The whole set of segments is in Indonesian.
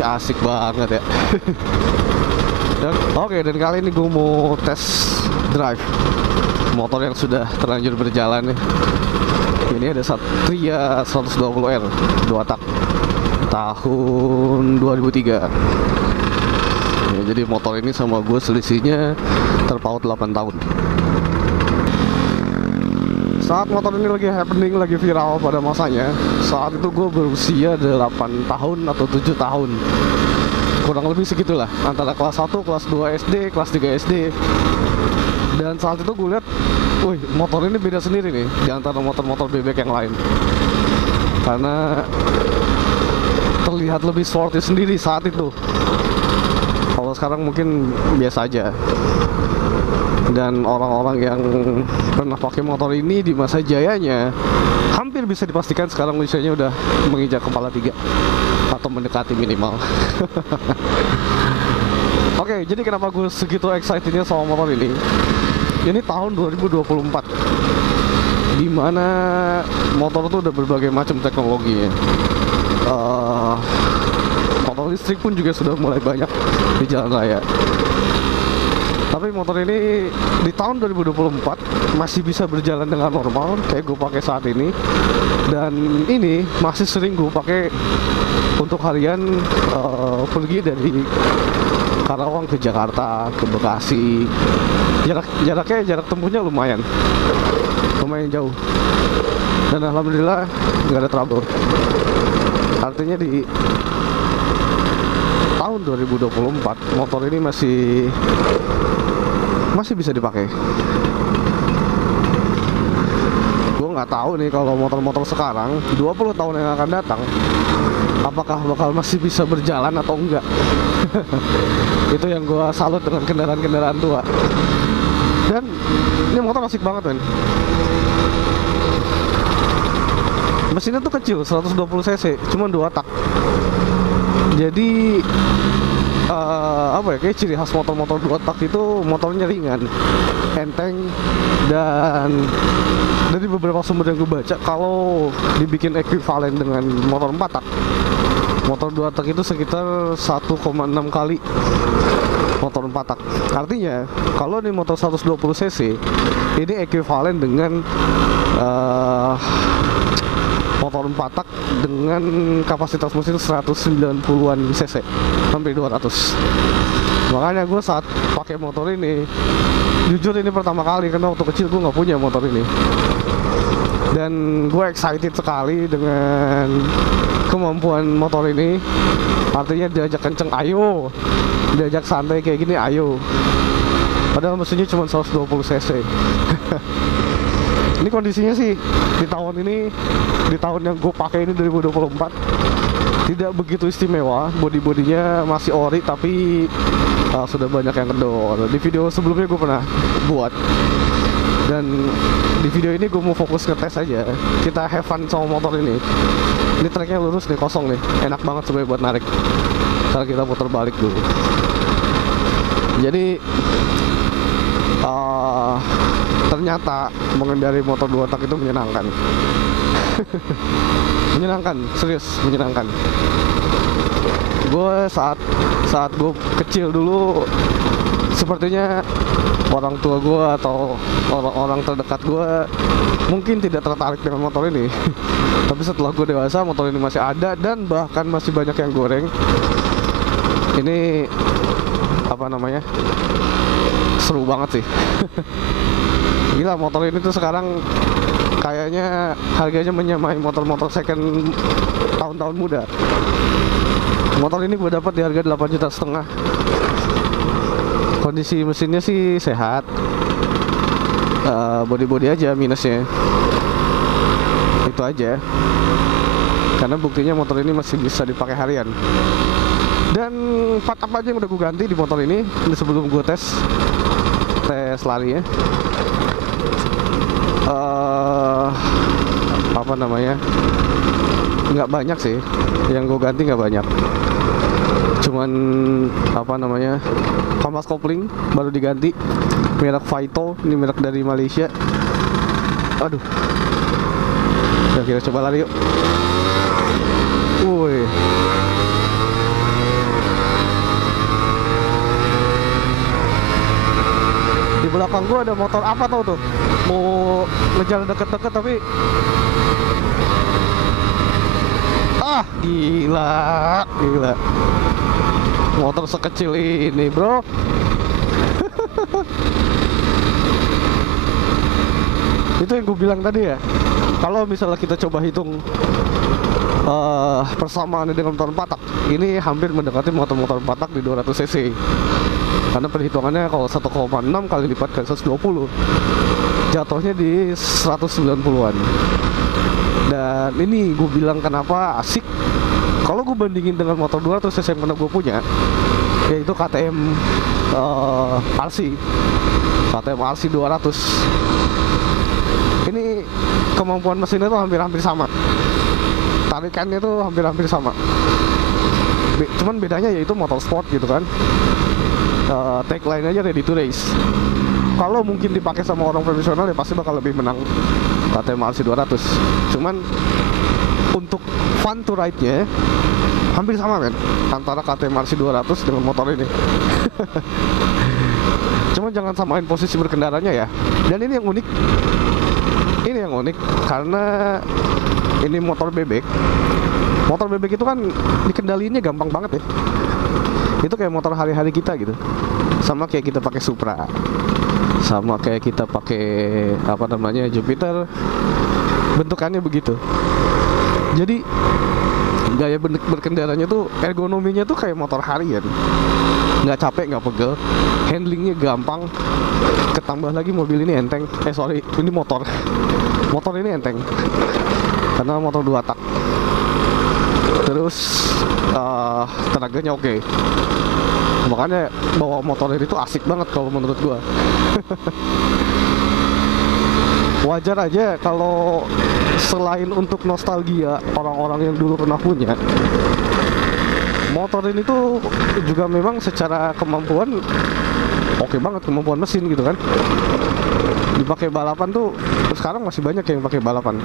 Asik banget ya. Dan kali ini gue mau tes drive motor yang sudah terlanjur berjalan nih. Ini ada Satria 120R 2 tak tahun 2003 ya, jadi motor ini sama gue selisihnya terpaut 8 tahun. Saat motor ini lagi happening, lagi viral pada masanya, saat itu gue berusia 8 tahun atau 7 tahun, kurang lebih segitulah, antara kelas 1, kelas 2 SD, kelas 3 SD. Dan saat itu gue lihat, wih, motor ini beda sendiri nih di antara motor-motor bebek yang lain, karena terlihat lebih sporty sendiri saat itu. Kalau sekarang mungkin biasa aja. Dan orang-orang yang pernah pakai motor ini di masa jayanya hampir bisa dipastikan sekarang usianya udah menginjak kepala 3 atau mendekati minimal. Oke, jadi kenapa gue segitu excitednya sama motor ini? Ini tahun 2024, dimana motor tuh udah berbagai macam teknologinya. Motor listrik pun juga sudah mulai banyak di jalan raya. Tapi motor ini di tahun 2024 masih bisa berjalan dengan normal kayak gue pakai saat ini. Dan ini masih sering gue pakai untuk harian, pergi dari Karawang ke Jakarta, ke Bekasi. Jarak tempuhnya lumayan jauh. Dan alhamdulillah nggak ada trouble. Artinya di tahun 2024 motor ini masih bisa dipakai. Gue nggak tahu nih kalau motor-motor sekarang 20 tahun yang akan datang apakah bakal masih bisa berjalan atau enggak. Itu yang gue salut dengan kendaraan-kendaraan tua. Dan ini motor asik banget men. Mesinnya tuh kecil, 120 cc, cuma 2 tak. Jadi kayak ciri khas motor-motor 2 tak itu motornya ringan, enteng. Dan dari beberapa sumber yang gue baca, kalau dibikin ekuivalen dengan motor 4 tak, motor 2 tak itu sekitar 1,6 kali motor 4 tak. Artinya kalau di motor 120 cc ini ekuivalen dengan motor 4 tak dengan kapasitas mesin 190-an cc sampai 200. Makanya gue saat pakai motor ini, jujur ini pertama kali, karena waktu kecil gue nggak punya motor ini. Dan gue excited sekali dengan kemampuan motor ini. Artinya diajak kenceng ayo, diajak santai kayak gini ayo. Padahal mesinnya cuma 120 cc. Ini kondisinya sih di tahun yang gue pakai ini 2024 tidak begitu istimewa. Bodinya masih ori, tapi sudah banyak yang kendor. Di video sebelumnya gue pernah buat, dan di video ini gue mau fokus ngetes aja. Kita have fun sama motor ini. Ini treknya lurus nih, kosong nih, enak banget sebenarnya buat narik. Ntar kita putar balik dulu. Jadi ternyata mengendarai motor 2 tak itu menyenangkan. Menyenangkan, serius menyenangkan. Gue saat gue kecil dulu, sepertinya orang tua gue atau orang-orang terdekat gue mungkin tidak tertarik dengan motor ini. Tapi setelah gue dewasa, motor ini masih ada dan bahkan masih banyak yang goreng. Ini seru banget sih. Gila, motor ini tuh sekarang kayaknya harganya menyamai motor-motor second tahun-tahun muda. Motor ini gue dapat di harga 8,5 juta. Kondisi mesinnya sih sehat, body aja minusnya itu aja. Karena buktinya motor ini masih bisa dipakai harian. Dan part apa aja yang udah gue ganti di motor ini sebelum gue tes lari ya. Nggak banyak sih yang gue ganti, nggak banyak. Cuman kampas kopling baru diganti, merek Vito, ini merek dari Malaysia. Aduh, kita coba lari yuk. Woi, belakang gua ada motor apa tau tuh, mau ngejar deket-deket tapi gila motor sekecil ini bro. Itu yang gue bilang tadi ya, kalau misalnya kita coba hitung persamaannya dengan motor 4 tak, ini hampir mendekati motor-motor 4 tak di 200 cc. Karena perhitungannya kalau 1,6 kali lipat ke 120 jatuhnya di 190-an. Dan ini gue bilang kenapa asik. Kalau gue bandingin dengan motor 200 cc yang pernah gue punya, yaitu KTM RC 200. Ini kemampuan mesinnya tuh hampir-hampir sama, tarikannya tuh hampir-hampir sama. Cuman bedanya yaitu motor sport gitu kan. Tagline aja ready to race. Kalau mungkin dipakai sama orang profesional ya pasti bakal lebih menang KTM RC 200. Cuman untuk fun to ride-nya hampir sama men, antara KTM RC 200 dengan motor ini. Cuman jangan samain posisi berkendaranya ya. Dan ini yang unik. Ini yang unik karena ini motor bebek. Motor bebek itu kan dikendaliinnya gampang banget ya. Itu kayak motor hari-hari kita gitu. Sama kayak kita pakai Supra. Sama kayak kita pakai apa namanya Jupiter. Bentukannya begitu. Jadi gaya berkendaranya tuh, ergonominya tuh kayak motor harian. Nggak capek, nggak pegel, handlingnya gampang. Ketambah lagi mobil ini enteng. Ini motor ini enteng karena motor 2 tak. Terus tenaganya oke. Makanya bawa motor ini tuh asik banget kalau menurut gua. Wajar aja kalau selain untuk nostalgia orang-orang yang dulu pernah punya, motor ini tuh juga memang secara kemampuan oke banget, kemampuan mesin gitu kan. Dipakai balapan tuh sekarang masih banyak yang pakai balapan.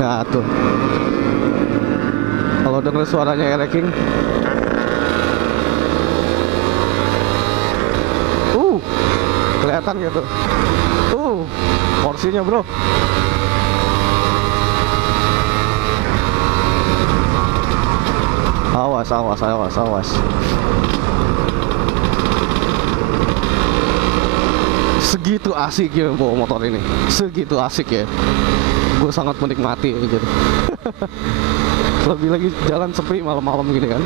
Nah tuh, kalau denger suaranya Air King, kelihatan gitu. Porsinya bro. Awas. Segitu asik ya bawa motor ini. Segitu asik ya. Gue sangat menikmati gitu. Lebih lagi jalan sepi malam-malam gini kan.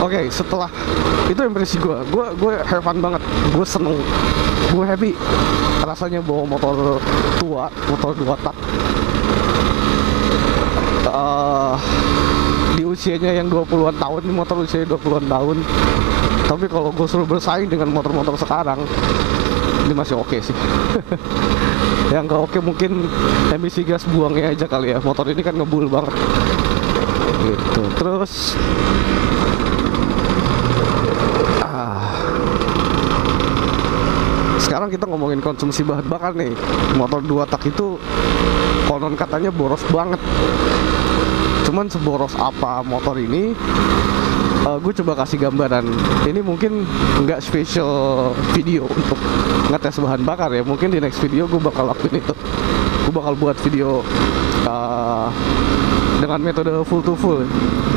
Oke, setelah itu impresi gue have fun banget. Gue seneng, gue happy rasanya bawa motor tua, motor 2 tak. Di usianya yang 20-an tahun, ini motor usianya 20-an tahun. Tapi kalau gue suruh bersaing dengan motor-motor sekarang, ini masih oke sih. Yang gak oke mungkin emisi gas buangnya aja kali ya. Motor ini kan ngebul banget gitu. Terus sekarang kita ngomongin konsumsi bahan bakar nih. Motor 2 tak itu konon katanya boros banget. Cuman seboros apa motor ini, gue coba kasih gambaran. Ini mungkin nggak special video untuk ngetes bahan bakar ya. Mungkin di next video gue bakal lakuin itu. Gue bakal buat video dengan metode full to full.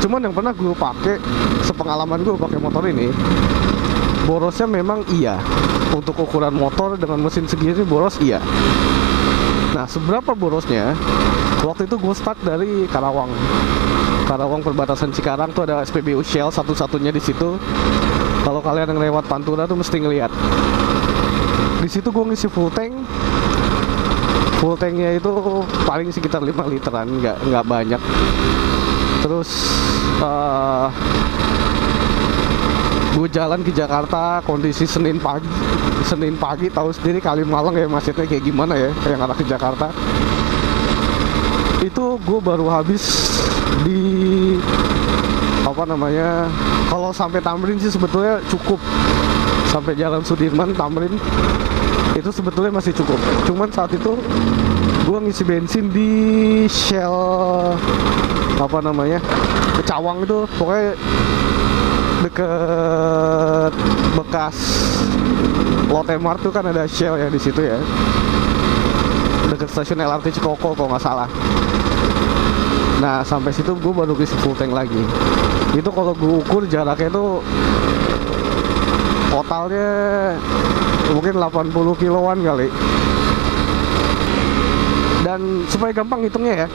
Cuman yang pernah gue pakai, sepengalaman gue pakai motor ini, borosnya memang iya. Untuk ukuran motor dengan mesin segini boros iya. Nah, seberapa borosnya? Waktu itu gue start dari Karawang perbatasan Cikarang tuh ada SPBU Shell satu-satunya di situ. Kalau kalian yang lewat Pantura tuh mesti ngeliat. Di situ gue ngisi full tank. Full tanknya itu paling sekitar 5 literan, nggak banyak. Terus gue jalan ke Jakarta, kondisi Senin pagi tahu sendiri Kalimalang ya, macetnya kayak gimana ya yang arah ke Jakarta. Itu gue baru habis di apa namanya, kalau sampai Tamrin sih sebetulnya cukup, sampai Jalan Sudirman Tamrin itu sebetulnya masih cukup. Cuman saat itu gue ngisi bensin di Shell apa namanya, ke Cawang itu, pokoknya deket bekas Lotte Mart tuh kan ada Shell ya di situ ya, deket stasiun LRT Cikoko kalau nggak salah. Nah sampai situ gue baru isi full tank lagi. Itu kalau gue ukur jaraknya itu totalnya mungkin 80 kiloan kali. Dan supaya gampang hitungnya ya,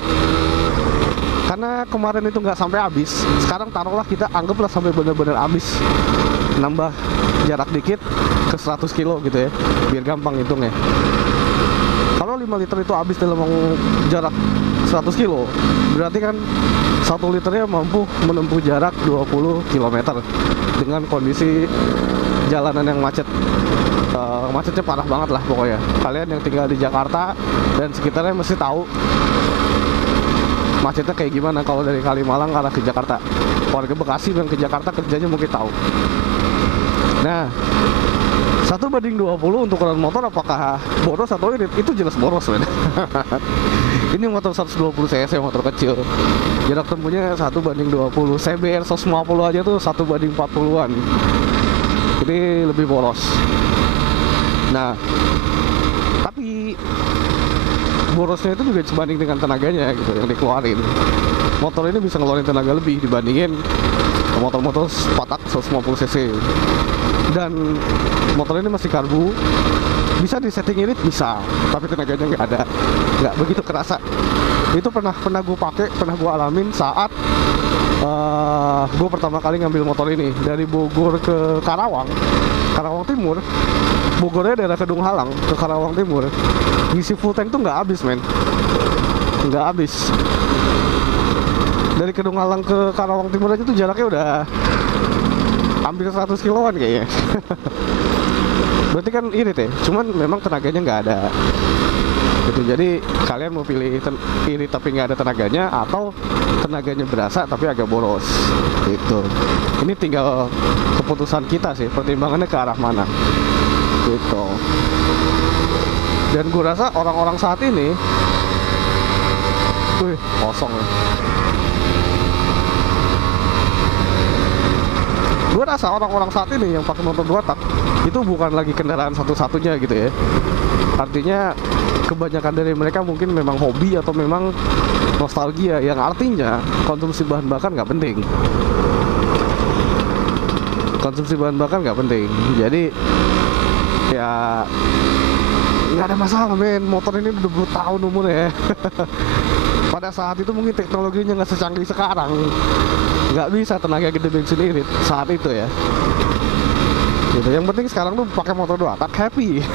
karena kemarin itu nggak sampai habis, sekarang taruhlah kita anggaplah sampai benar-benar habis, nambah jarak dikit ke 100 kilo gitu ya, biar gampang hitungnya. Kalau 5 liter itu habis dalam jarak 100 kilo, berarti kan 1 liternya mampu menempuh jarak 20 km dengan kondisi jalanan yang macet. Macetnya parah banget lah pokoknya. Kalian yang tinggal di Jakarta dan sekitarnya mesti tahu macetnya kayak gimana kalau dari Kalimalang ke arah ke Jakarta. Warga Bekasi dan ke Jakarta kerjanya mungkin tahu. Nah, 1:20 untuk ukuran motor apakah boros atau irit? Itu jelas boros, men. Ini motor 120 cc, motor kecil. Jarak tempuhnya 1:20. CBR 150 aja tuh 1:40-an. Ini lebih boros. Nah, tapi borosnya itu juga sebanding dengan tenaganya gitu yang dikeluarin. Motor ini bisa ngeluarin tenaga lebih dibandingin motor-motor 4-tak 150 cc. Dan motor ini masih karbu, bisa disetting irit bisa, tapi tenaganya nggak ada, nggak begitu kerasa. Itu pernah gue pakai, pernah gue alamin saat gue pertama kali ngambil motor ini dari Bogor ke Karawang Timur. Bogornya daerah Kedung Halang ke Karawang Timur, ngisi full tank tuh nggak habis, men, nggak habis. Dari Kedung Halang ke Karawang Timur aja tuh jaraknya udah hampir 100 kiloan kayaknya. Berarti kan irit ya, cuman memang tenaganya nggak ada gitu. Jadi kalian mau pilih irit tapi nggak ada tenaganya, atau tenaganya berasa tapi agak boros gitu. Ini tinggal keputusan kita sih, pertimbangannya ke arah mana gitu. Dan gue rasa orang-orang saat ini, kosong ya. Gue rasa orang-orang saat ini yang pakai motor 2 tak itu bukan lagi kendaraan satu-satunya gitu ya. Artinya kebanyakan dari mereka mungkin memang hobi atau memang nostalgia, yang artinya konsumsi bahan bakar nggak penting. Konsumsi bahan bakar nggak penting. Jadi ya nggak ada masalah, men. Motor ini udah 20 tahun umurnya. Pada saat itu mungkin teknologinya nggak secanggih sekarang, nggak bisa tenaga gede bensin irit saat itu ya gitu. Yang penting sekarang tuh pakai motor 2 tak happy.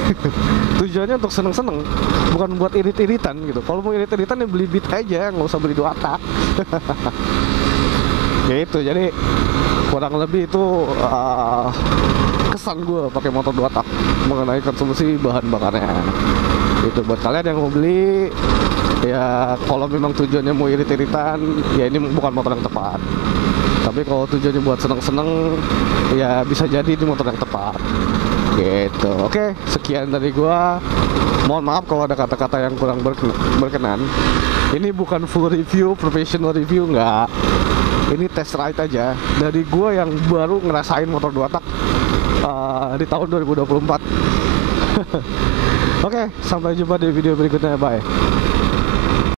Tujuannya untuk seneng-seneng, bukan buat irit-iritan gitu. Kalau mau irit-iritan ya beli Beat aja, nggak usah beli 2 tak. Ya itu, jadi kurang lebih itu kesan gue pakai motor 2 tak mengenai konsumsi bahan bakarnya. Itu buat kalian yang mau beli, ya kalau memang tujuannya mau irit-iritan, ya ini bukan motor yang tepat. Tapi kalau tujuannya buat seneng-seneng, ya bisa jadi ini motor yang tepat gitu. Oke, sekian dari gua. Mohon maaf kalau ada kata-kata yang kurang berkenan. Ini bukan full review, professional review, nggak. Ini test ride aja dari gua yang baru ngerasain motor 2 tak di tahun 2024. Oke, sampai jumpa di video berikutnya. Bye.